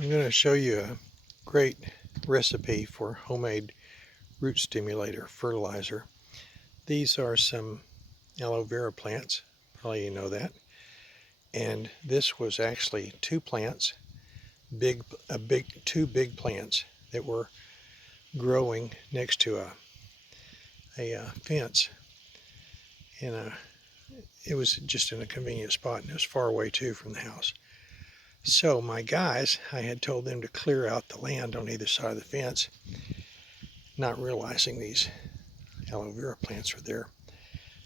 I'm going to show you a great recipe for homemade root stimulator fertilizer. These are some aloe vera plants, probably you know that. And this was actually two plants, two big plants that were growing next to a fence. And it was just in a convenient spot, and it was far away too from the house. So my guys, I had told them to clear out the land on either side of the fence, not realizing these aloe vera plants were there.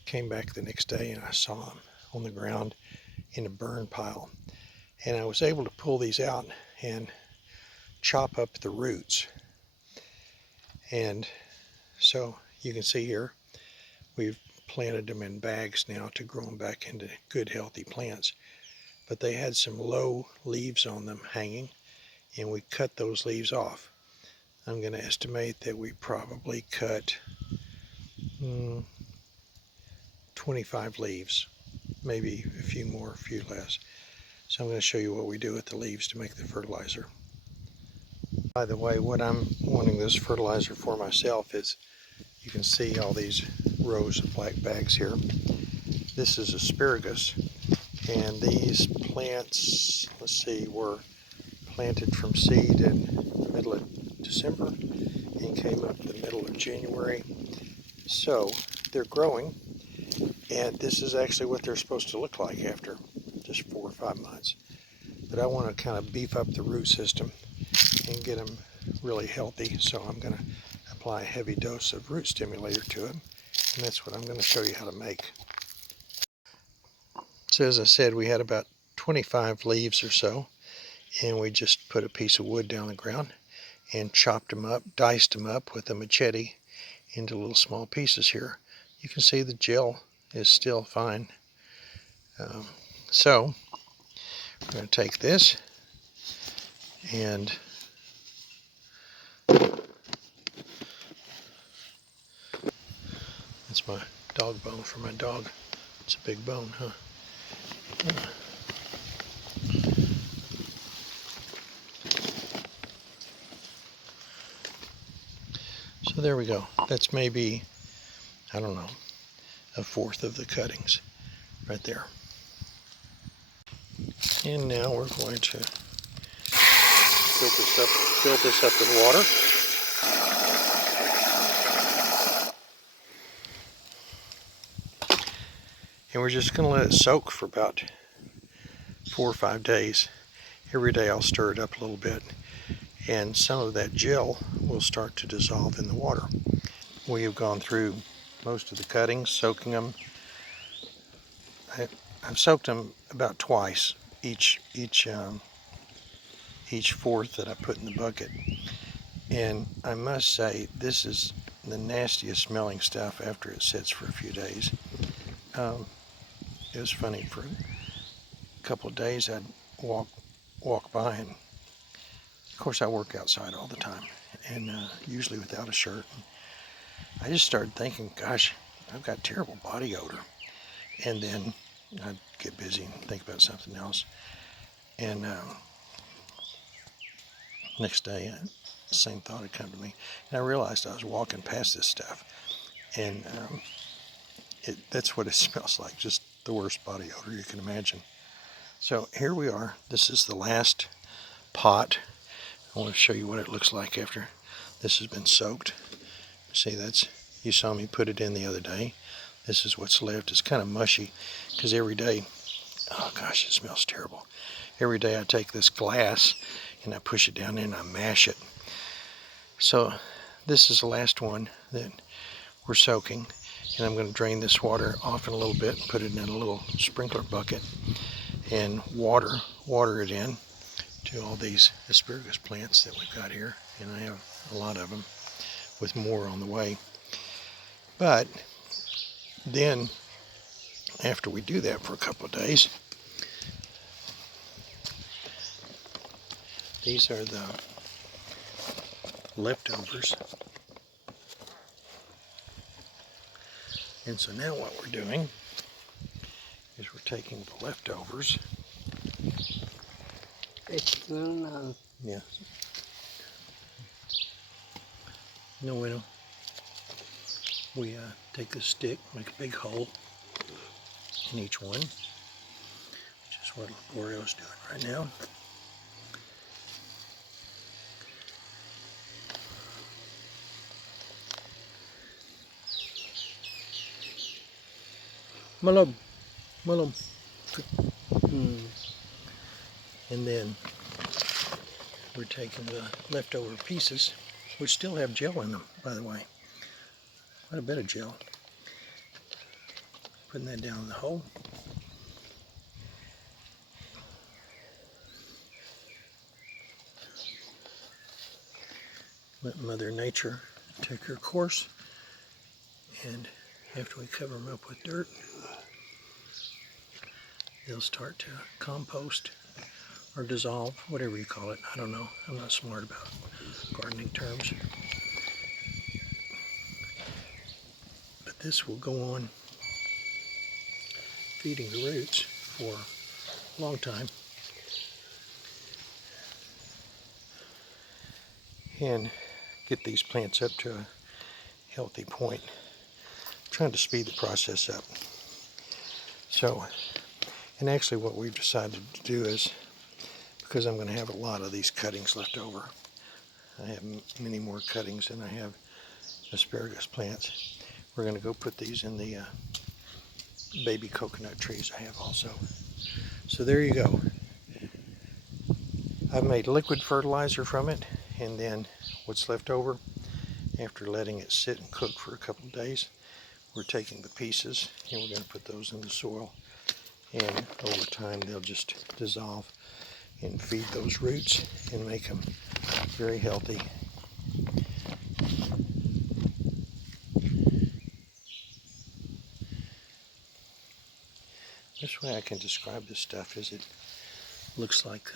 Came back the next day and I saw them on the ground in a burn pile. And I was able to pull these out and chop up the roots. And so you can see here, we've planted them in bags now to grow them back into good healthy plants. But they had some low leaves on them hanging, and we cut those leaves off. I'm going to estimate that we probably cut 25 leaves, maybe a few more, a few less. So I'm going to show you what we do with the leaves to make the fertilizer. By the way, what I'm wanting this fertilizer for myself is, you can see all these rows of black bags here. This is asparagus, and these plants, let's see, were planted from seed in the middle of December and came up the middle of January. So they're growing, and this is actually what they're supposed to look like after just 4 or 5 months. But I want to kind of beef up the root system and get them really healthy, so I'm going to apply a heavy dose of root stimulator to them, and that's what I'm going to show you how to make. So as I said, we had about 25 leaves or so, and we just put a piece of wood down the ground and chopped them up, diced them up with a machete into little small pieces here. You can see the gel is still fine. So we're going to take this, and that's my dog bone for my dog. It's a big bone, huh? So there we go. That's maybe, I don't know, a fourth of the cuttings right there. And now we're going to fill this up with water. And we're just going to let it soak for about 4 or 5 days. Every day I'll stir it up a little bit, and some of that gel will start to dissolve in the water. We have gone through most of the cuttings, soaking them. I've soaked them about twice each fourth that I put in the bucket. And I must say, this is the nastiest smelling stuff after it sits for a few days. It was funny, for a couple of days I'd walk by, and of course I work outside all the time, and usually without a shirt. I just started thinking, gosh, I've got terrible body odor. And then I'd get busy and think about something else. And next day, the same thought had come to me. And I realized I was walking past this stuff. And that's what it smells like, just the worst body odor you can imagine. So here we are. This is the last pot. I want to show you what it looks like after this has been soaked. See, you saw me put it in the other day. This is what's left. It's kind of mushy, because every day, oh gosh, it smells terrible. Every day I take this glass and I push it down in and I mash it. So this is the last one that we're soaking, and I'm going to drain this water off in a little bit and put it in a little sprinkler bucket and water it in to all these asparagus plants that we've got here, and I have a lot of them with more on the way. But then after we do that for a couple of days, these are the leftovers. And so now what we're doing is we're taking the leftovers Yeah. No bueno. We take a stick, make a big hole in each one, which is what Oreo's doing right now. Malum, malum. And then we're taking the leftover pieces, which still have gel in them, by the way. Quite a bit of gel. Putting that down in the hole. Let Mother Nature take her course, and after we cover them up with dirt, they'll start to compost or dissolve, whatever you call it. I don't know. I'm not smart about gardening terms. But this will go on feeding the roots for a long time. And get these plants up to a healthy point. I'm trying to speed the process up. So, and actually what we've decided to do is, because I'm going to have a lot of these cuttings left over, I have many more cuttings than I have asparagus plants, we're going to go put these in the baby coconut trees I have also. So there you go. I've made liquid fertilizer from it, and then what's left over, after letting it sit and cook for a couple of days, we're taking the pieces and we're going to put those in the soil, and over time they'll just dissolve and feed those roots and make them very healthy. Best way I can describe this stuff is it looks like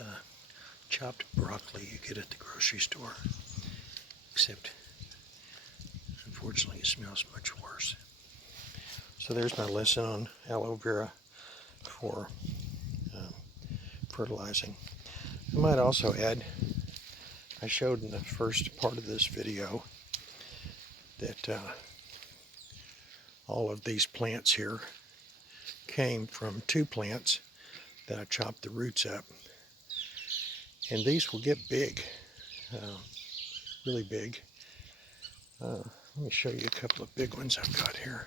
chopped broccoli you get at the grocery store, except unfortunately it smells much worse. So there's my lesson on aloe vera for fertilizing. I might also add, I showed in the first part of this video that all of these plants here came from two plants that I chopped the roots up. And these will get big, really big. Let me show you a couple of big ones I've got here.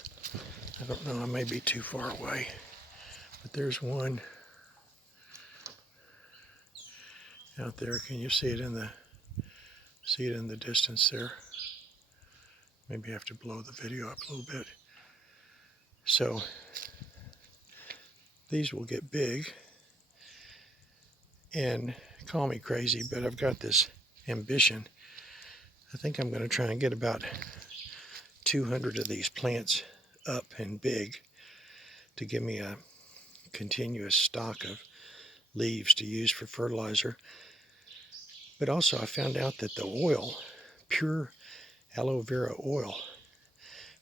I don't know, I may be too far away, but there's one out there. Can you see it in the distance there? Maybe I have to blow the video up a little bit. So these will get big, and call me crazy, but I've got this ambition. I think I'm going to try and get about 200 of these plants up and big to give me a continuous stock of leaves to use for fertilizer. But also I found out that the oil, pure aloe vera oil,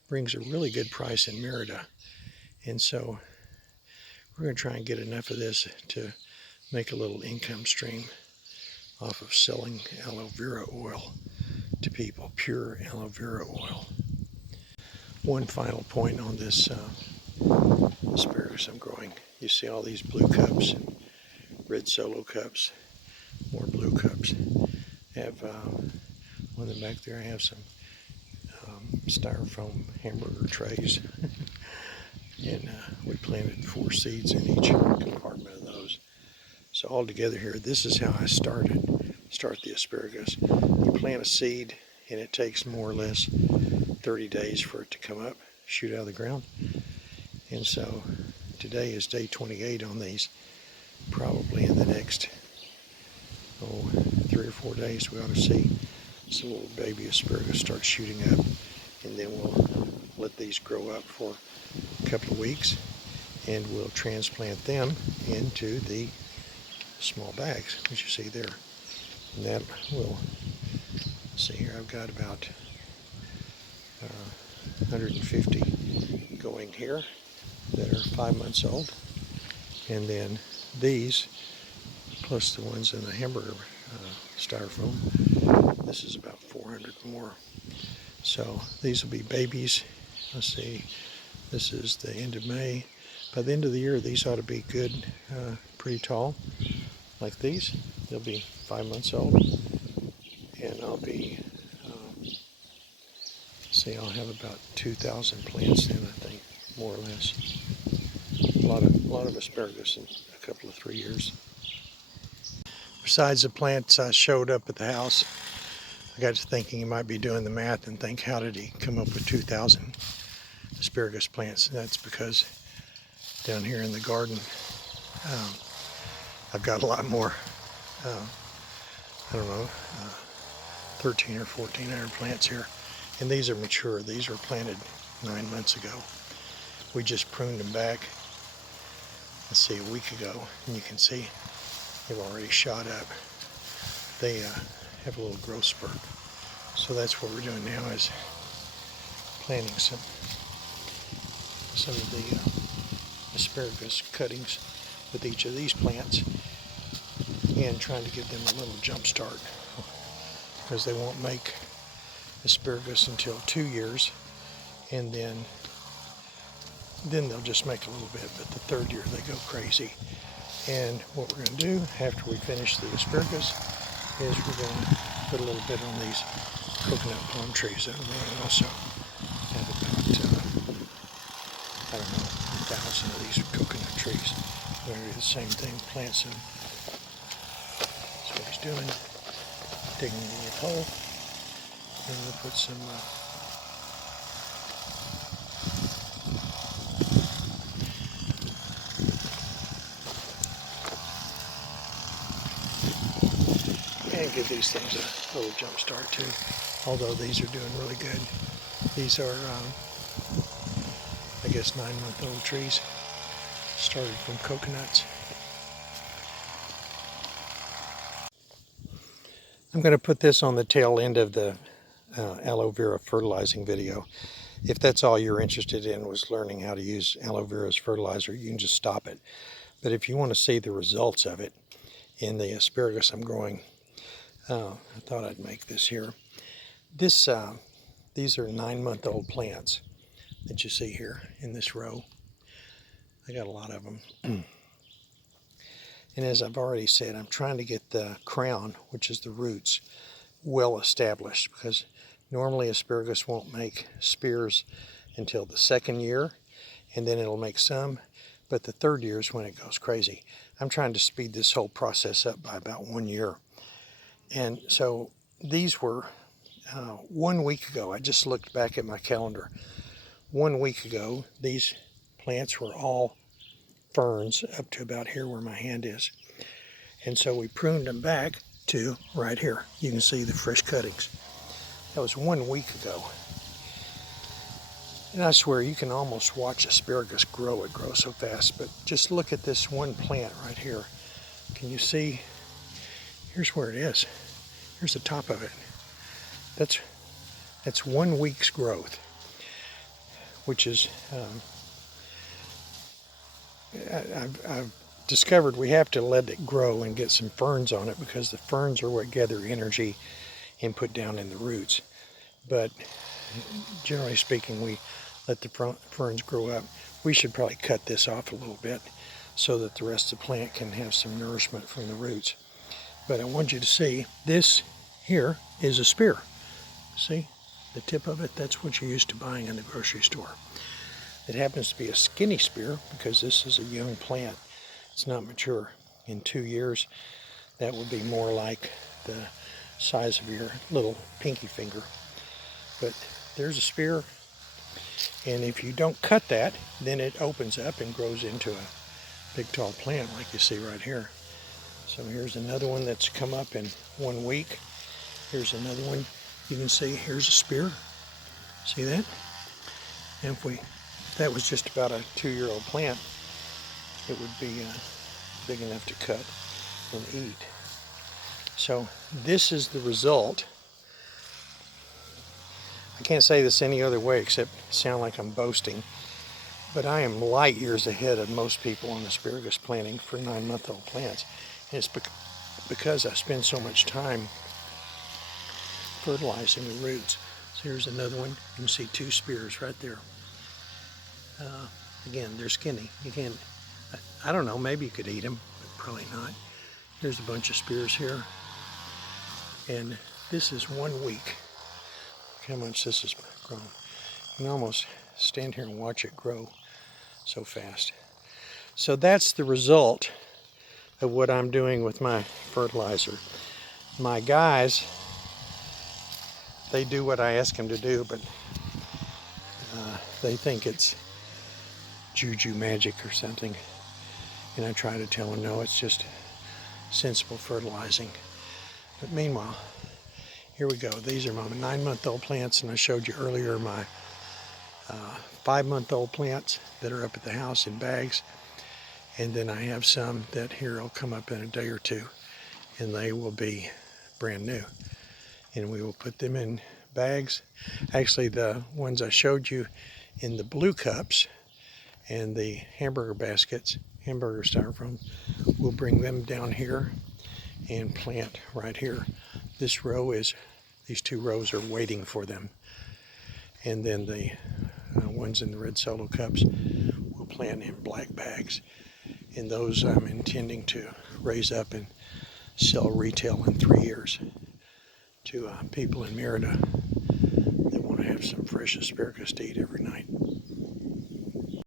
brings a really good price in Merida. And so we're going to try and get enough of this to make a little income stream off of selling aloe vera oil to people, pure aloe vera oil. One final point on this asparagus I'm growing. You see all these blue cups, red solo cups, more blue cups. I have one in the back there. I have some styrofoam hamburger trays, and we planted 4 seeds in each compartment of those. So all together here, this is how I start the asparagus. You plant a seed, and it takes more or less 30 days for it to come up, shoot out of the ground. And so today is day 28 on these. Probably in the next 3 or 4 days we ought to see some little baby asparagus start shooting up, and then we'll let these grow up for a couple of weeks, and we'll transplant them into the small bags, which you see there. And that will, see here, I've got about 150 going here that are 5 months old, and then these plus the ones in the hamburger styrofoam. This is about 400 more. So these will be babies. Let's see, this is the end of May. By the end of the year, these ought to be good, pretty tall, like these. They'll be 5 months old, and I'll be, I'll have about 2,000 plants then, I think, more or less. A lot of asparagus in a couple of 3 years. Besides the plants I showed up at the house, I got to thinking he might be doing the math and think, how did he come up with 2,000 asparagus plants? And that's because down here in the garden, I've got a lot more, I don't know, 13 or 1,400 plants here. And these are mature. These were planted 9 months ago. We just pruned them back, let's see, a week ago. And you can see they've already shot up. They have a little growth spurt. So that's what we're doing now, is planting some of the asparagus cuttings with each of these plants and trying to give them a little jump start, because they won't make asparagus until 2 years, and then they'll just make a little bit, but the third year they go crazy. And what we're going to do after we finish the asparagus is we're going to put a little bit on these coconut palm trees that we also have about, I don't know, 1,000 of these coconut trees. We're going to do the same thing, plant some. That's what he's doing. Digging the hole, and we'll put some and give these things a little jump start too, although these are doing really good. These are, I guess, 9-month-old trees, started from coconuts. I'm going to put this on the tail end of the aloe vera fertilizing video. If that's all you're interested in, was learning how to use aloe vera as fertilizer, you can just stop it. But if you want to see the results of it in the asparagus I'm growing, I thought I'd make this here. These are 9-month-old plants that you see here in this row. I got a lot of them. And as I've already said, I'm trying to get the crown, which is the roots, well established, because normally asparagus won't make spears until the 2nd year, and then it'll make some, but the 3rd year is when it goes crazy. I'm trying to speed this whole process up by about 1 year. And so these were 1 week ago. I just looked back at my calendar. 1 week ago, these plants were all ferns up to about here where my hand is. And so we pruned them back to right here. You can see the fresh cuttings. That was 1 week ago. And I swear you can almost watch asparagus grow. It grows so fast. But just look at this one plant right here. Can you see? Here's where it is. Here's the top of it. That's 1 week's growth, which is, I've discovered we have to let it grow and get some ferns on it, because the ferns are what gather energy and put down in the roots. But generally speaking, we let the ferns grow up. We should probably cut this off a little bit so that the rest of the plant can have some nourishment from the roots. But I want you to see, this here is a spear. See the tip of it? That's what you're used to buying in the grocery store. It happens to be a skinny spear because this is a young plant. It's not mature. In 2 years, that would be more like the size of your little pinky finger. But there's a spear, and if you don't cut that, then it opens up and grows into a big tall plant like you see right here. So here's another one that's come up in 1 week. Here's another one. You can see here's a spear. See that? And if that was just about a 2-year-old plant, it would be big enough to cut and eat. So this is the result. I can't say this any other way except sound like I'm boasting, but I am light years ahead of most people on asparagus planting for 9-month-old plants. And it's because I spend so much time fertilizing the roots. So here's another one. You can see 2 spears right there. Again, they're skinny. You can't, I don't know, maybe you could eat them, but probably not. There's a bunch of spears here. And this is 1 week. Look how much this has grown. You can almost stand here and watch it grow so fast. So that's the result of what I'm doing with my fertilizer. My guys, they do what I ask them to do, but they think it's juju magic or something. And I try to tell them, no, it's just sensible fertilizing. But meanwhile, here we go. These are my 9-month-old plants, and I showed you earlier my 5-month-old plants that are up at the house in bags. And then I have some that here will come up in a day or two, and they will be brand new. And we will put them in bags. Actually, the ones I showed you in the blue cups and the hamburger baskets, hamburger styrofoam, we'll bring them down here and plant right here. This row is, these 2 rows are waiting for them. And then the ones in the red solo cups we'll plant in black bags. And those I'm intending to raise up and sell retail in 3 years to people in Merida that want to have some fresh asparagus to eat every night.